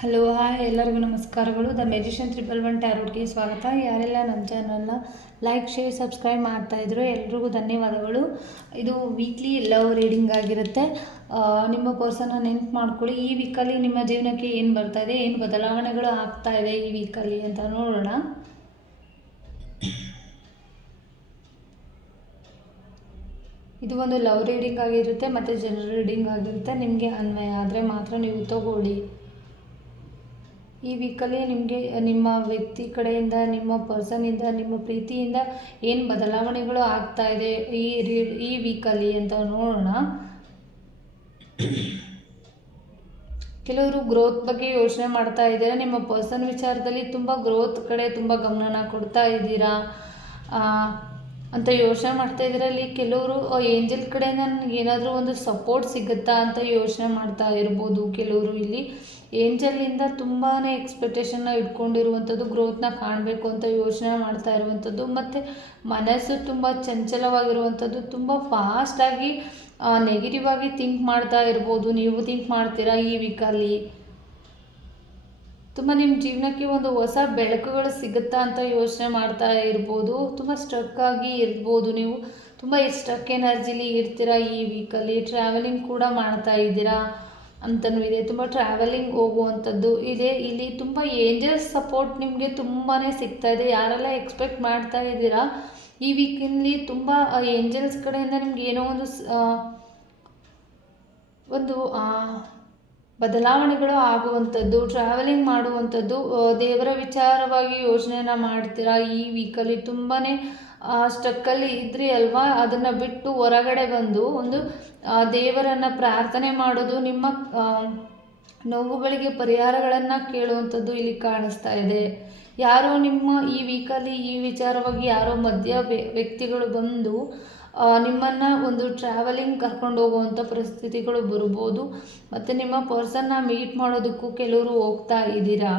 Hello, hi ಎಲ್ಲರಿಗೂ ನಮಸ್ಕಾರಗಳು. The magician triple one ಟ್ಯಾರೋಟ್ಗೆ ಸ್ವಾಗತ. ಯಾರೆಲ್ಲ ನಮ್ಮ ಚಾನಲ್ನ ಲೈಕ್, ಶೇರ್, ಸಬ್ಸ್ಕ್ರೈಬ್ ಮಾಡ್ತಾ ಇದ್ರು ಎಲ್ರಿಗೂ ಧನ್ಯವಾದಗಳು. ಇದು ವೀಕ್ಲಿ ಲವ್ ರೀಡಿಂಗ್ ಆಗಿರುತ್ತೆ. ನಿಮ್ಮ ಪರ್ಸನ್ನ ನೆನ್ಪು ಮಾಡ್ಕೊಳ್ಳಿ. ಈ ವೀಕಲ್ಲಿ ನಿಮ್ಮ ಜೀವನಕ್ಕೆ ಏನು ಬರ್ತಾ ಇದೆ, ಏನು ಬದಲಾವಣೆಗಳು ಆಗ್ತಾ ಇದೆ ಈ ವೀಕಲ್ಲಿ ಅಂತ ನೋಡೋಣ. ಇದು ಒಂದು ಲವ್ ರೀಡಿಂಗ್ ಆಗಿರುತ್ತೆ ಮತ್ತು ಜನರಲ್ ರೀಡಿಂಗ್ ಆಗಿರುತ್ತೆ. ನಿಮಗೆ ಅನ್ವಯ ಆದರೆ ಮಾತ್ರ ನೀವು ತಗೊಳ್ಳಿ. ಈ ವೀಕಲ್ಲಿ ನಿಮಗೆ, ನಿಮ್ಮ ವ್ಯಕ್ತಿ ಕಡೆಯಿಂದ, ನಿಮ್ಮ ಪರ್ಸನಿಂದ ನಿಮ್ಮ ಪ್ರೀತಿಯಿಂದ ಏನು ಬದಲಾವಣೆಗಳು ಆಗ್ತಾ ಇದೆ ಈ ರೀ, ಈ ವೀಕಲ್ಲಿ ಅಂತ ನೋಡೋಣ. ಕೆಲವರು ಗ್ರೋತ್ ಬಗ್ಗೆ ಯೋಚನೆ ಮಾಡ್ತಾ ಇದ್ದೀರಾ. ನಿಮ್ಮ ಪರ್ಸನ್ ವಿಚಾರದಲ್ಲಿ ತುಂಬ ಗ್ರೋತ್ ಕಡೆ ತುಂಬ ಗಮನನ ಕೊಡ್ತಾ ಇದ್ದೀರಾ? ಅಂತ ಯೋಚನೆ ಮಾಡ್ತಾ ಇದ್ದೀರಾ ಇಲ್ಲಿ ಕೆಲವರು ಏಂಜಲ್ ಕಡೆ ನನಗೆ ಏನಾದರೂ ಒಂದು ಸಪೋರ್ಟ್ ಸಿಗುತ್ತಾ? ಅಂತ ಯೋಚನೆ ಮಾಡ್ತಾ ಇರ್ಬೋದು ಕೆಲವರು ಇಲ್ಲಿ. ಏಂಜಲಿಂದ ತುಂಬಾ ಎಕ್ಸ್ಪೆಕ್ಟೇಷನ್ನ ಇಟ್ಕೊಂಡಿರುವಂಥದ್ದು ಗ್ರೋತ್ನ ಕಾಣಬೇಕು ಅಂತ ಯೋಚನೆ ಮಾಡ್ತಾ ಇರುವಂಥದ್ದು. ಮತ್ತು ಮನಸ್ಸು ತುಂಬ ಚಂಚಲವಾಗಿರುವಂಥದ್ದು, ತುಂಬ ಫಾಸ್ಟಾಗಿ ನೆಗೆಟಿವ್ ಆಗಿ ಥಿಂಕ್ ಮಾಡ್ತಾ ಇರ್ಬೋದು. ನೀವು ಥಿಂಕ್ ಮಾಡ್ತೀರಾ ಈ ವೀಕಲ್ಲಿ ತುಂಬ ನಿಮ್ಮ ಜೀವನಕ್ಕೆ ಒಂದು ಹೊಸ ಬೆಳಕುಗಳು ಸಿಗುತ್ತಾ ಅಂತ ಯೋಚನೆ ಮಾಡ್ತಾ ಇರ್ಬೋದು. ತುಂಬ ಸ್ಟ್ರಕ್ ಆಗಿ ಇರ್ಬೋದು ನೀವು. ತುಂಬ ಸ್ಟ್ರಕ್ ಎನರ್ಜಿಲಿ ಇರ್ತೀರಾ ಈ ವೀಕಲ್ಲಿ ಟ್ರಾವೆಲಿಂಗ್ ಕೂಡ ಮಾಡ್ತಾ ಇದ್ದೀರಾ ಅಂತಲೂ ಇದೆ. ತುಂಬ ಟ್ರಾವೆಲಿಂಗ್ ಹೋಗುವಂಥದ್ದು ಇದೆ. ಇಲ್ಲಿ ತುಂಬ ಏಂಜಲ್ಸ್ ಸಪೋರ್ಟ್ ನಿಮಗೆ ತುಂಬಾ ಸಿಗ್ತಾ ಇದೆ. ಯಾರೆಲ್ಲ ಎಕ್ಸ್ಪೆಕ್ಟ್ ಮಾಡ್ತಾ ಇದ್ದೀರಾ? ಈ ವೀಕಲ್ಲಿ ತುಂಬ ಏಂಜಲ್ಸ್ ಕಡೆಯಿಂದ ನಿಮ್ಗೆ ಏನೋ ಒಂದು ಒಂದು ಬದಲಾವಣೆಗಳು ಆಗುವಂಥದ್ದು ಟ್ರಾವೆಲಿಂಗ್ ಮಾಡುವಂಥದ್ದು ದೇವರ ವಿಚಾರವಾಗಿ ಯೋಚನೆನ ಮಾಡ್ತೀರಾ? ಈ ವೀಕಲ್ಲಿ ತುಂಬಾ ಸ್ಟಕ್ಕಲ್ಲಿ ಇದ್ರಿ ಅಲ್ವಾ? ಅದನ್ನು ಬಿಟ್ಟು ಹೊರಗಡೆ ಬಂದು ಒಂದು ದೇವರನ್ನು ಪ್ರಾರ್ಥನೆ ಮಾಡೋದು ನಿಮ್ಮ ನೋವುಗಳಿಗೆ ಪರಿಹಾರಗಳನ್ನು ಕೇಳುವಂಥದ್ದು ಇಲ್ಲಿ ಕಾಣಿಸ್ತಾ ಇದೆ. ಯಾರೋ ನಿಮ್ಮ ಈ ವೀಕಲ್ಲಿ ಈ ವಿಚಾರವಾಗಿ ಯಾರೋ ಮಧ್ಯ ವ್ಯಕ್ತಿಗಳು ಬಂದು ನಿಮ್ಮನ್ನು ಒಂದು ಟ್ರಾವೆಲಿಂಗ್ ಕರ್ಕೊಂಡು ಹೋಗುವಂಥ ಪರಿಸ್ಥಿತಿಗಳು ಬರ್ಬೋದು. ಮತ್ತು ನಿಮ್ಮ ಪರ್ಸನ್ನ ಮೀಟ್ ಮಾಡೋದಕ್ಕೂ ಕೆಲವರು ಹೋಗ್ತಾ ಇದ್ದೀರಾ?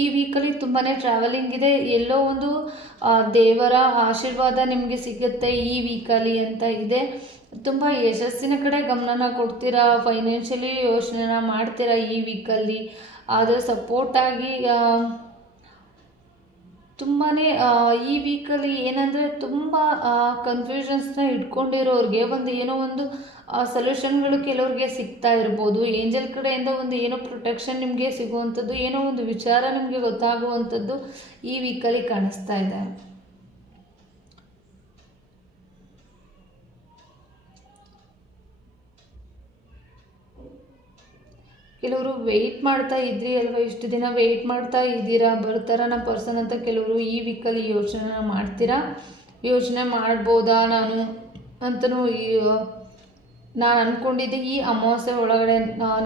ಈ ವೀಕಲ್ಲಿ ತುಂಬಾ ಟ್ರಾವೆಲಿಂಗ್ ಇದೆ. ಎಲ್ಲೋ ಒಂದು ದೇವರ ಆಶೀರ್ವಾದ ನಿಮಗೆ ಸಿಗುತ್ತೆ ಈ ವೀಕಲ್ಲಿ ಅಂತ ಇದೆ. ತುಂಬ ಯಶಸ್ಸಿನ ಕಡೆ ಗಮನನ ಕೊಡ್ತೀರಾ? ಫೈನಾನ್ಷಿಯಲಿ ಯೋಚನೆನ ಮಾಡ್ತೀರಾ ಈ ವೀಕಲ್ಲಿ ಆದರೆ ಸಪೋರ್ಟಾಗಿ ತುಂಬಾ ಈ ವೀಕಲ್ಲಿ ಏನಂದರೆ ತುಂಬ ಕನ್ಫ್ಯೂಷನ್ಸ್ನ ಇಟ್ಕೊಂಡಿರೋರಿಗೆ ಒಂದು ಏನೋ ಒಂದು ಸೊಲ್ಯೂಷನ್ಗಳು ಕೆಲವ್ರಿಗೆ ಸಿಗ್ತಾ ಇರ್ಬೋದು. ಏಂಜಲ್ ಕಡೆಯಿಂದ ಒಂದು ಏನೋ ಪ್ರೊಟೆಕ್ಷನ್ ನಿಮಗೆ ಸಿಗುವಂಥದ್ದು, ಏನೋ ಒಂದು ವಿಚಾರ ನಿಮಗೆ ಗೊತ್ತಾಗುವಂಥದ್ದು ಈ ವೀಕಲ್ಲಿ ಕಾಣಿಸ್ತಾ ಇದೆ. ಕೆಲವರು ವೆಯ್ಟ್ ಮಾಡ್ತಾ ಇದ್ರಿ ಅಲ್ವಾ? ಇಷ್ಟು ದಿನ ವೆಯ್ಟ್ ಮಾಡ್ತಾ ಇದ್ದೀರಾ? ಬರ್ತಾರ ನಮ್ಮ ಪರ್ಸನ್ ಅಂತ ಕೆಲವರು ಈ ವೀಕಲ್ಲಿ ಯೋಚನೆ ಮಾಡ್ತೀರಾ? ಯೋಚನೆ ಮಾಡ್ಬೋದಾ ನಾನು ಅಂತಲೂ ಈ ನಾನು ಅಂದ್ಕೊಂಡಿದ್ದೆ ಈ ಅಮಾವಾಸ್ಯೆ ಒಳಗಡೆ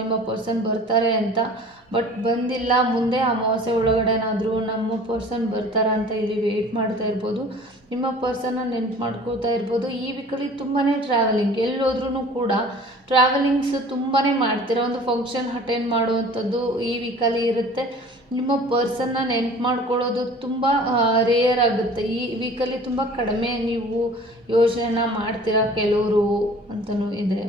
ನಿಮ್ಮ ಪರ್ಸನ್ ಬರ್ತಾರೆ ಅಂತ. ಬಟ್ ಬಂದಿಲ್ಲ, ಮುಂದೆ ಅಮಾವಾಸ್ಯೆ ಒಳಗಡೆನಾದರೂ ನಮ್ಮ ಪರ್ಸನ್ ಬರ್ತಾರ ಅಂತ ಇಲ್ಲಿ ವೆಯ್ಟ್ ಮಾಡ್ತಾ ಇರ್ಬೋದು. ನಿಮ್ಮ ಪರ್ಸನ್ನ ನೆನ್ಪು ಮಾಡ್ಕೋತಾ ಇರ್ಬೋದು. ಈ ವೀಕಲ್ಲಿ ತುಂಬಾ ಟ್ರಾವೆಲಿಂಗ್ ಎಲ್ಲೋದ್ರೂ ಕೂಡ ಟ್ರಾವೆಲಿಂಗ್ಸ್ ತುಂಬಾ ಮಾಡ್ತೀರಾ. ಒಂದು ಫಂಕ್ಷನ್ ಅಟೆಂಡ್ ಮಾಡುವಂಥದ್ದು ಈ ವೀಕಲ್ಲಿ ಇರುತ್ತೆ. ನಿಮ್ಮ ಪರ್ಸನ್ನ ನೆನ್ಪು ಮಾಡ್ಕೊಳ್ಳೋದು ತುಂಬ ರೇಯರ್ ಆಗುತ್ತೆ. ಈ ವೀಕಲ್ಲಿ ತುಂಬ ಕಡಿಮೆ ನೀವು ಯೋಚನೆನ ಮಾಡ್ತೀರಾ ಕೆಲವರು ಅಂತಲೂ ಇದೆ.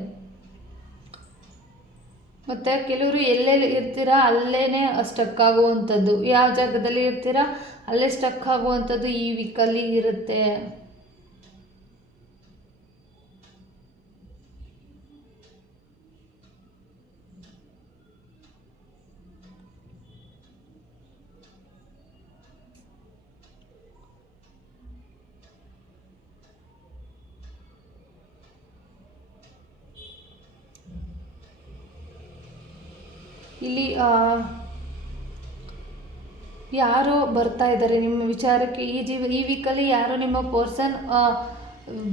ಮತ್ತು ಕೆಲವರು ಎಲ್ಲೆಲ್ಲಿ ಇರ್ತೀರಾ ಅಲ್ಲೇ ಸ್ಟಕ್ ಆಗುವಂಥದ್ದು. ಯಾವ ಜಾಗದಲ್ಲಿ ಇರ್ತೀರಾ ಅಲ್ಲೇ ಸ್ಟಕ್ ಆಗುವಂಥದ್ದು ಈ ವೀಕಲ್ಲಿ ಇರುತ್ತೆ. ಇಲ್ಲಿ ಯಾರೋ ಬರ್ತಾ ಇದ್ದಾರೆ. ನಿಮ್ಮ ವಿಚಾರಕ್ಕೆ ಈ ಜೀವ, ಈ ವೀಕಲ್ಲಿ ಯಾರೋ ನಿಮ್ಮ ಪರ್ಸನ್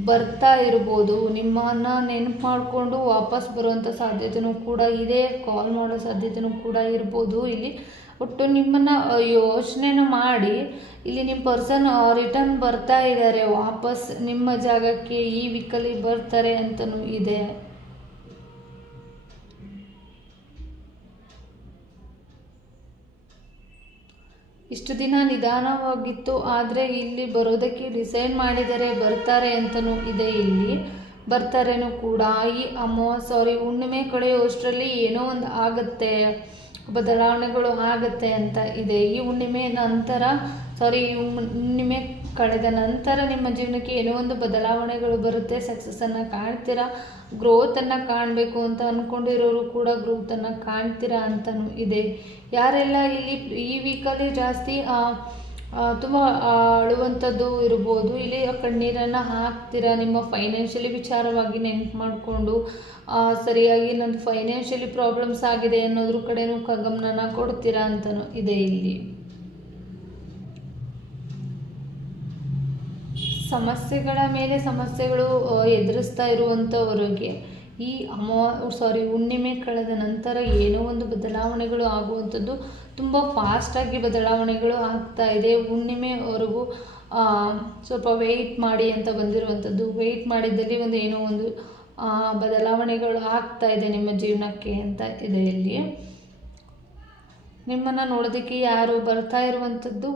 ಬರ್ತಾ ಇರ್ಬೋದು. ನಿಮ್ಮನ್ನ ನೆನಪು ಮಾಡಿಕೊಂಡು ವಾಪಸ್ ಬರುವಂಥ ಸಾಧ್ಯತೆನೂ ಕೂಡ ಇದೆ. ಕಾಲ್ ಮಾಡೋ ಸಾಧ್ಯತೆನೂ ಕೂಡ ಇರ್ಬೋದು. ಇಲ್ಲಿ ಒಟ್ಟು ನಿಮ್ಮನ್ನು ಯೋಚನೆನ ಮಾಡಿ ಇಲ್ಲಿ ನಿಮ್ಮ ಪರ್ಸನ್ ರಿಟರ್ನ್ ಬರ್ತಾ ಇದ್ದಾರೆ. ವಾಪಸ್ ನಿಮ್ಮ ಜಾಗಕ್ಕೆ ಈ ವೀಕಲ್ಲಿ ಬರ್ತಾರೆ ಅಂತಲೂ ಇದೆ. ಇಷ್ಟು ದಿನ ನಿಧಾನವಾಗಿತ್ತು, ಆದರೆ ಇಲ್ಲಿ ಬರೋದಕ್ಕೆ ಡಿಸೈನ್ ಮಾಡಿದರೆ ಬರ್ತಾರೆ ಅಂತಲೂ ಇದೆ ಇಲ್ಲಿ. ಬರ್ತಾರೇನೂ ಕೂಡ. ಈ ಅಮ್ಮ ಸಾರಿ, ಹುಣ್ಣಿಮೆ ಕಳೆಯುವಷ್ಟರಲ್ಲಿ ಏನೋ ಒಂದು ಆಗುತ್ತೆ, ಬದಲಾವಣೆಗಳು ಆಗುತ್ತೆ ಅಂತ ಇದೆ. ಈ ಹುಣ್ಣಿಮೆ ನಂತರ, ಸಾರಿ ಹುಣ್ಣಿಮೆ ಕಳೆದ ನಂತರ ನಿಮ್ಮ ಜೀವನಕ್ಕೆ ಏನೋ ಒಂದು ಬದಲಾವಣೆಗಳು ಬರುತ್ತೆ. ಸಕ್ಸಸ್ಸನ್ನು ಕಾಣ್ತೀರಾ? ಗ್ರೋತನ್ನು ಕಾಣಬೇಕು ಅಂತ ಅಂದ್ಕೊಂಡಿರೋರು ಕೂಡ ಗ್ರೋತನ್ನು ಕಾಣ್ತೀರಾ ಅಂತಲೂ ಇದೆ. ಯಾರೆಲ್ಲ ಇಲ್ಲಿ ಈ ವೀಕಲ್ಲಿ ಜಾಸ್ತಿ ತುಂಬ ಅಳುವಂಥದ್ದು ಇರ್ಬೋದು, ಇಲ್ಲಿ ಕಣ್ಣೀರನ್ನು ಹಾಕ್ತೀರಾ? ನಿಮ್ಮ ಫೈನಾನ್ಷಿಯಲಿ ವಿಚಾರವಾಗಿ ನೆನ್ಪು ಮಾಡಿಕೊಂಡು ಸರಿಯಾಗಿ ನನ್ನ ಫೈನಾನ್ಷಿಯಲಿ ಪ್ರಾಬ್ಲಮ್ಸ್ ಆಗಿದೆ ಅನ್ನೋದ್ರ ಕಡೆನೂ ಗಮನನ ಕೊಡ್ತೀರಾ ಅಂತಲೂ ಇದೆ ಇಲ್ಲಿ. ಸಮಸ್ಯೆಗಳ ಮೇಲೆ ಸಮಸ್ಯೆಗಳು ಎದುರಿಸ್ತಾ ಇರುವಂಥವ್ರಿಗೆ ಈ ಅಮಾ ಸಾರಿ ಹುಣ್ಣಿಮೆ ಕಳೆದ ನಂತರ ಏನೋ ಒಂದು ಬದಲಾವಣೆಗಳು ಆಗುವಂಥದ್ದು, ತುಂಬ ಫಾಸ್ಟಾಗಿ ಬದಲಾವಣೆಗಳು ಆಗ್ತಾ ಇದೆ. ಹುಣ್ಣಿಮೆವರೆಗೂ ಸ್ವಲ್ಪ ವೆಯ್ಟ್ ಮಾಡಿ ಅಂತ ಬಂದಿರುವಂಥದ್ದು. ವೆಯ್ಟ್ ಮಾಡಿದ್ದಲ್ಲಿ ಒಂದು ಏನೋ ಒಂದು ಬದಲಾವಣೆಗಳು ಆಗ್ತಾ ಇದೆ ನಿಮ್ಮ ಜೀವನಕ್ಕೆ ಅಂತ ಇದೆ ಇಲ್ಲಿ. ನಿಮ್ಮನ್ನು ನೋಡೋದಕ್ಕೆ ಯಾರು ಬರ್ತಾ ಇರುವಂಥದ್ದು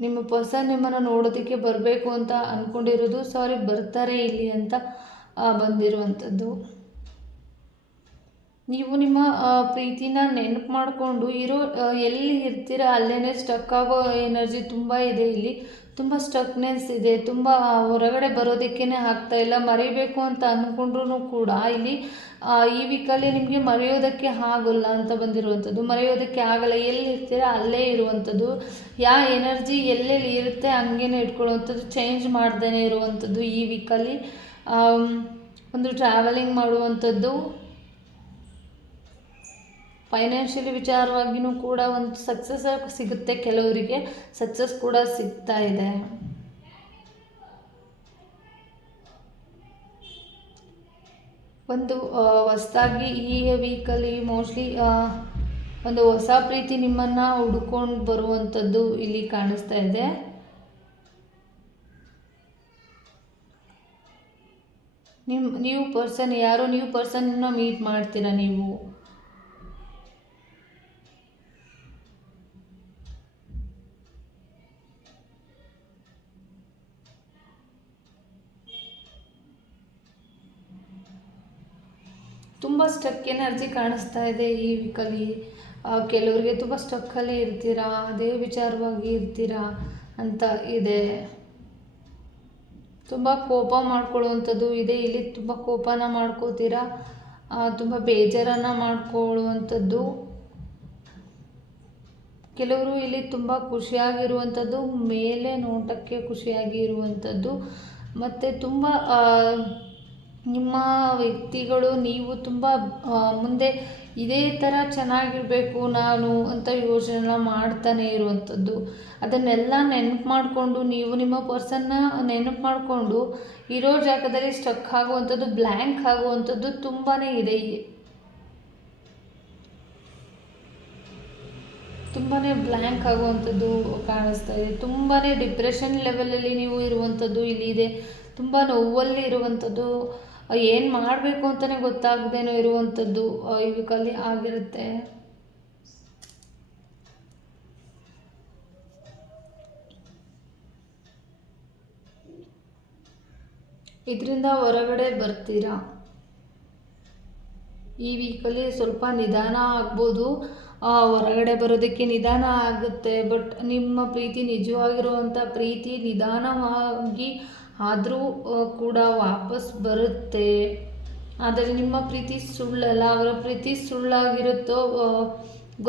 ನಿಮ್ಮ ಪರ್ಸನ್ ನಿಮ್ಮನ್ನು ನೋಡೋದಕ್ಕೆ ಬರಬೇಕು ಅಂತ ಅಂದ್ಕೊಂಡಿರೋದು ಸಾರಿ, ಬರ್ತಾರೆ ಇಲ್ಲಿ ಅಂತ ಬಂದಿರುವಂಥದ್ದು. ನೀವು ನಿಮ್ಮ ಪ್ರೀತಿನ ನೆನಪು ಮಾಡಿಕೊಂಡು ಇರೋ ಎಲ್ಲಿ ಇರ್ತೀರ ಅಲ್ಲೇ ಸ್ಟಕ್ ಆಗೋ ಎನರ್ಜಿ ತುಂಬ ಇದೆ ಇಲ್ಲಿ. ತುಂಬ ಸ್ಟಕ್ನೆಸ್ ಇದೆ, ತುಂಬ ಹೊರಗಡೆ ಬರೋದಕ್ಕೇ ಆಗ್ತಾ ಇಲ್ಲ. ಮರಿಬೇಕು ಅಂತ ಅಂದ್ಕೊಂಡ್ರೂ ಕೂಡ ಇಲ್ಲಿ ಈ ವೀಕಲ್ಲಿ ನಿಮಗೆ ಮರೆಯೋದಕ್ಕೆ ಆಗೋಲ್ಲ ಅಂತ ಬಂದಿರುವಂಥದ್ದು. ಮರೆಯೋದಕ್ಕೆ ಆಗಲ್ಲ, ಎಲ್ಲಿ ಇರ್ತೀರ ಅಲ್ಲೇ ಇರುವಂಥದ್ದು. ಯಾವ ಎನರ್ಜಿ ಎಲ್ಲೆಲ್ಲಿ ಇರುತ್ತೆ ಹಂಗೇನೆ ಇಟ್ಕೊಳ್ಳುವಂಥದ್ದು. ಚೇಂಜ್ ಮಾಡ್ದೇ ಇರುವಂಥದ್ದು ಈ ವೀಕಲ್ಲಿ ಒಂದು ಟ್ರಾವೆಲಿಂಗ್ ಮಾಡುವಂಥದ್ದು. ಫೈನಾನ್ಷಿಯಲಿ ವಿಚಾರವಾಗಿಯೂ ಕೂಡ ಒಂದು ಸಕ್ಸಸ್ ಸಿಗುತ್ತೆ ಕೆಲವರಿಗೆ. ಸಕ್ಸಸ್ ಕೂಡ ಸಿಗ್ತಾ ಇದೆ. ಒಂದು ಹೊಸದಾಗಿ ಈ ವೀಕಲ್ಲಿ ಮೋಸ್ಟ್ಲಿ ಒಂದು ಹೊಸ ಪ್ರೀತಿ ನಿಮ್ಮನ್ನು ಹುಡ್ಕೊಂಡು ಬರುವಂಥದ್ದು ಇಲ್ಲಿ ಕಾಣಿಸ್ತಾ ಇದೆ. ನಿಮ್ಮ ನೀವು ಪರ್ಸನ್ ಯಾರೋ, ನೀವು ಪರ್ಸನ್ನ ಮೀಟ್ ಮಾಡ್ತೀರಾ ನೀವು? ತುಂಬ ಸ್ಟಕ್ ಎನರ್ಜಿ ಕಾಣಿಸ್ತಾ ಇದೆ ಈ ವೀಕಲ್ಲಿ ಕೆಲವರಿಗೆ ತುಂಬ ಸ್ಟಕ್ಕಲ್ಲಿ ಇರ್ತೀರಾ? ಅದೇ ವಿಚಾರವಾಗಿ ಇರ್ತೀರಾ ಅಂತ ಇದೆ. ತುಂಬ ಕೋಪ ಮಾಡ್ಕೊಳ್ಳುವಂಥದ್ದು ಇದೆ. ಇಲ್ಲಿ ತುಂಬ ಕೋಪನ ಮಾಡ್ಕೋತೀರಾ? ತುಂಬ ಬೇಜಾರನ್ನು ಮಾಡ್ಕೊಳ್ಳುವಂಥದ್ದು. ಕೆಲವರು ಇಲ್ಲಿ ತುಂಬ ಖುಷಿಯಾಗಿರುವಂಥದ್ದು, ಮೇಲೆ ನೋಟಕ್ಕೆ ಖುಷಿಯಾಗಿ ಇರುವಂಥದ್ದು ಮತ್ತು ತುಂಬ ನಿಮ್ಮ ವ್ಯಕ್ತಿಗಳು ನೀವು ತುಂಬ ಮುಂದೆ ಇದೇ ಥರ ಚೆನ್ನಾಗಿರಬೇಕು, ನಾನು ಅಂತ ಯೋಚನೆ ಮಾಡ್ತಾನೆ ಇರುವಂಥದ್ದು. ಅದನ್ನೆಲ್ಲ ನೆನಪು ಮಾಡಿಕೊಂಡು, ನೀವು ನಿಮ್ಮ ಪರ್ಸನ್ನ ನೆನಪು ಮಾಡಿಕೊಂಡು, ಇರೋ ಜಾಗದಲ್ಲಿ ಸ್ಟಕ್ ಆಗುವಂಥದ್ದು, ಬ್ಲ್ಯಾಂಕ್ ಆಗುವಂಥದ್ದು ತುಂಬಾ ಇದೆ. ತುಂಬಾ ಬ್ಲ್ಯಾಂಕ್ ಆಗುವಂಥದ್ದು ಕಾಣಿಸ್ತಾ ಇದೆ. ತುಂಬಾ ಡಿಪ್ರೆಷನ್ ಲೆವೆಲಲ್ಲಿ ನೀವು ಇರುವಂಥದ್ದು ಇಲ್ಲಿದೆ ತುಂಬ ನೋವಲ್ಲಿ ಇರುವಂಥದ್ದು. ಏನು ಮಾಡಬೇಕು ಅಂತಲೇ ಗೊತ್ತಾಗದೇನೋ ಇರುವಂಥದ್ದು. ಇವಕ್ಕಲ್ಲಿ ಆಗಿರುತ್ತೆ. ಇದರಿಂದ ಹೊರಗಡೆ ಬರ್ತೀರಾ? ಈ ವೀಕಲ್ಲಿ ಸ್ವಲ್ಪ ನಿಧಾನ ಆಗ್ಬೋದು. ಹೊರಗಡೆ ಬರೋದಕ್ಕೆ ನಿಧಾನ ಆಗುತ್ತೆ. ಬಟ್ ನಿಮ್ಮ ಪ್ರೀತಿ ನಿಜವಾಗಿರುವಂಥ ಪ್ರೀತಿ ನಿಧಾನವಾಗಿ ಆದರೂ ಕೂಡ ವಾಪಸ್ ಬರುತ್ತೆ. ಆದರೆ ನಿಮ್ಮ ಪ್ರೀತಿ ಸುಳ್ಳಲ್ಲ. ಅವರ ಪ್ರೀತಿ ಸುಳ್ಳಾಗಿರುತ್ತೋ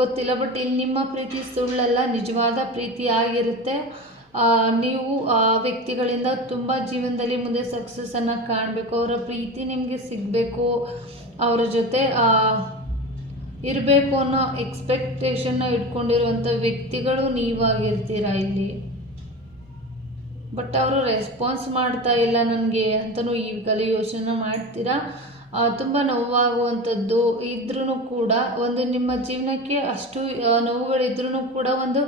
ಗೊತ್ತಿಲ್ಲ. ಬಟ್ ಇಲ್ಲಿ ನಿಮ್ಮ ಪ್ರೀತಿ ಸುಳ್ಳಲ್ಲ, ನಿಜವಾದ ಪ್ರೀತಿ ಆಗಿರುತ್ತೆ. ನೀವು ಆ ವ್ಯಕ್ತಿಗಳಿಂದ ತುಂಬ ಜೀವನದಲ್ಲಿ ಮುಂದೆ ಸಕ್ಸಸ್ಸನ್ನು ಕಾಣಬೇಕು. ಅವರ ಪ್ರೀತಿ ನಿಮಗೆ ಸಿಗಬೇಕು. ಅವರ ಜೊತೆ ಇರಬೇಕು ಅನ್ನೋ ಎಕ್ಸ್ಪೆಕ್ಟೇಷನ್ನ ಇಟ್ಕೊಂಡಿರುವಂಥ ವ್ಯಕ್ತಿಗಳು ನೀವಾಗಿರ್ತೀರ ಇಲ್ಲಿ? ಬಟ್ ಅವರು ರೆಸ್ಪಾನ್ಸ್ ಮಾಡ್ತಾ ಇಲ್ಲ ನನಗೆ ಅಂತಲೂ ಈಗಲೇ ಯೋಚನೆ ಮಾಡ್ತೀರಾ? ತುಂಬ ನೋವಾಗುವಂಥದ್ದು. ಇದ್ರೂ ಕೂಡ ಒಂದು ನಿಮ್ಮ ಜೀವನಕ್ಕೆ ಅಷ್ಟು ನೋವುಗಳಿದ್ರೂ ಕೂಡ ಒಂದು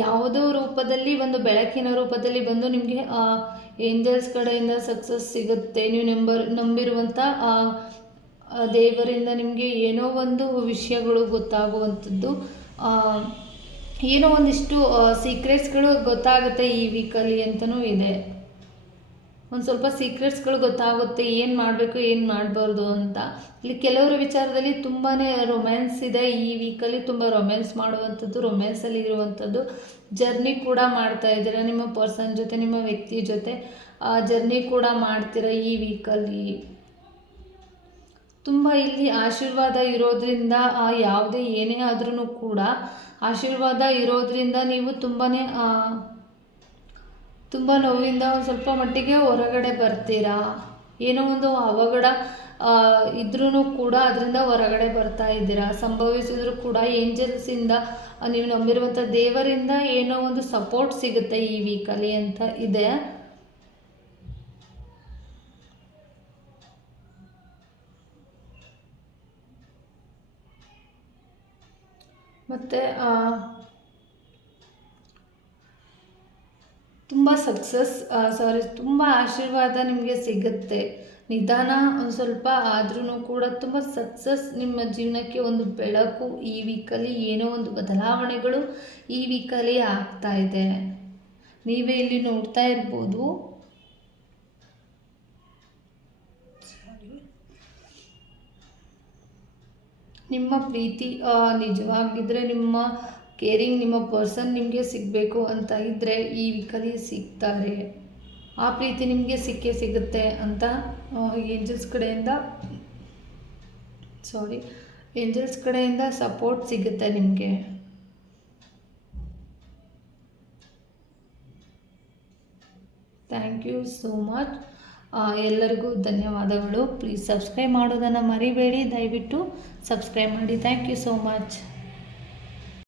ಯಾವುದೋ ರೂಪದಲ್ಲಿ, ಒಂದು ಬೆಳಕಿನ ರೂಪದಲ್ಲಿ ಬಂದು ನಿಮಗೆ ಏಂಜಲ್ಸ್ ಕಡೆಯಿಂದ ಸಕ್ಸಸ್ ಸಿಗುತ್ತೆ. ನೀವು ನಂಬರ್, ನಂಬಿರುವಂಥ ದೇವರಿಂದ ನಿಮಗೆ ಏನೋ ಒಂದು ವಿಷಯಗಳು ಗೊತ್ತಾಗುವಂಥದ್ದು. ಏನೋ ಒಂದಿಷ್ಟು ಸೀಕ್ರೆಟ್ಸ್ಗಳು ಗೊತ್ತಾಗುತ್ತೆ ಈ ವೀಕಲ್ಲಿ ಅಂತಲೂ ಇದೆ. ಒಂದು ಸ್ವಲ್ಪ ಸೀಕ್ರೆಟ್ಸ್ಗಳು ಗೊತ್ತಾಗುತ್ತೆ, ಏನು ಮಾಡಬೇಕು, ಏನು ಮಾಡಬಾರ್ದು ಅಂತ. ಇಲ್ಲಿ ಕೆಲವರ ವಿಚಾರದಲ್ಲಿ ತುಂಬಾ ರೊಮ್ಯಾನ್ಸ್ ಇದೆ. ಈ ವೀಕಲ್ಲಿ ತುಂಬ ರೊಮ್ಯಾನ್ಸ್ ಮಾಡುವಂಥದ್ದು ರೊಮ್ಯಾನ್ಸಲ್ಲಿ ಇರುವಂಥದ್ದು. ಜರ್ನಿ ಕೂಡ ಮಾಡ್ತಾ ಇದ್ದೀರಾ ನಿಮ್ಮ ಪರ್ಸನ್ ಜೊತೆ, ನಿಮ್ಮ ವ್ಯಕ್ತಿ ಜೊತೆ? ಜರ್ನಿ ಕೂಡ ಮಾಡ್ತೀರಾ ಈ ವೀಕಲ್ಲಿ ತುಂಬ ಇಲ್ಲಿ ಆಶೀರ್ವಾದ ಇರೋದ್ರಿಂದ ಯಾವುದೇ ಏನೇ ಆದ್ರೂ ಕೂಡ ಆಶೀರ್ವಾದ ಇರೋದ್ರಿಂದ ನೀವು ತುಂಬಾ ತುಂಬ ನೋವಿಂದ ಒಂದು ಸ್ವಲ್ಪ ಮಟ್ಟಿಗೆ ಹೊರಗಡೆ ಬರ್ತೀರಾ? ಏನೋ ಒಂದು ಅವಘಡ ಇದ್ರೂ ಕೂಡ ಅದರಿಂದ ಹೊರಗಡೆ ಬರ್ತಾ ಇದ್ದೀರಾ? ಸಂಭವಿಸಿದ್ರು ಕೂಡ ಏಂಜಲ್ಸಿಂದ ನೀವು ನಂಬಿರುವಂಥ ದೇವರಿಂದ ಏನೋ ಒಂದು ಸಪೋರ್ಟ್ ಸಿಗುತ್ತೆ ಈ ವೀಕಲ್ಲಿ ಅಂತ ಇದೆ. ಮತ್ತು ತುಂಬ ಸಕ್ಸಸ್ ಸಾರಿ ತುಂಬ ಆಶೀರ್ವಾದ ನಿಮಗೆ ಸಿಗುತ್ತೆ. ನಿಧಾನ ಒಂದು ಸ್ವಲ್ಪ ಆದ್ರೂ ಕೂಡ ತುಂಬ ಸಕ್ಸಸ್ ನಿಮ್ಮ ಜೀವನಕ್ಕೆ ಒಂದು ಬೆಳಕು, ಈ ವೀಕಲ್ಲಿ ಏನೋ ಒಂದು ಬದಲಾವಣೆಗಳು ಈ ವೀಕಲ್ಲಿ ಆಗ್ತಾ ಇದೆ. ನೀವೇ ಇಲ್ಲಿ ನೋಡ್ತಾ ಇರ್ಬೋದು. ನಿಮ್ಮ ಪ್ರೀತಿ ನಿಜವಾಗಿದ್ದರೆ ನಿಮ್ಮ ಕೇರಿಂಗ್ ನಿಮ್ಮ ಪರ್ಸನ್ ನಿಮಗೆ ಸಿಗಬೇಕು ಅಂತ ಇದ್ದರೆ ಈ ವಿಕಲಿ ಸಿಗ್ತಾರೆ. ಆ ಪ್ರೀತಿ ನಿಮಗೆ ಸಿಕ್ಕೇ ಸಿಗುತ್ತೆ ಅಂತ ಏಂಜಲ್ಸ್ ಕಡೆಯಿಂದ ಸಾರಿ ಏಂಜಲ್ಸ್ ಕಡೆಯಿಂದ ಸಪೋರ್ಟ್ ಸಿಗುತ್ತೆ ನಿಮಗೆ. ಥ್ಯಾಂಕ್ ಯು ಸೋ ಮಚ್ ಎಲ್ಲರಿಗೂ ಧನ್ಯವಾದಗಳು. ಪ್ಲೀಸ್ ಸಬ್ಸ್ಕ್ರೈಬ್ ಮಾಡೋದನ್ನು ಮರಿಬೇಡಿ. ದಯವಿಟ್ಟು ಸಬ್ಸ್ಕ್ರೈಬ್ ಮಾಡಿ. Thank you so much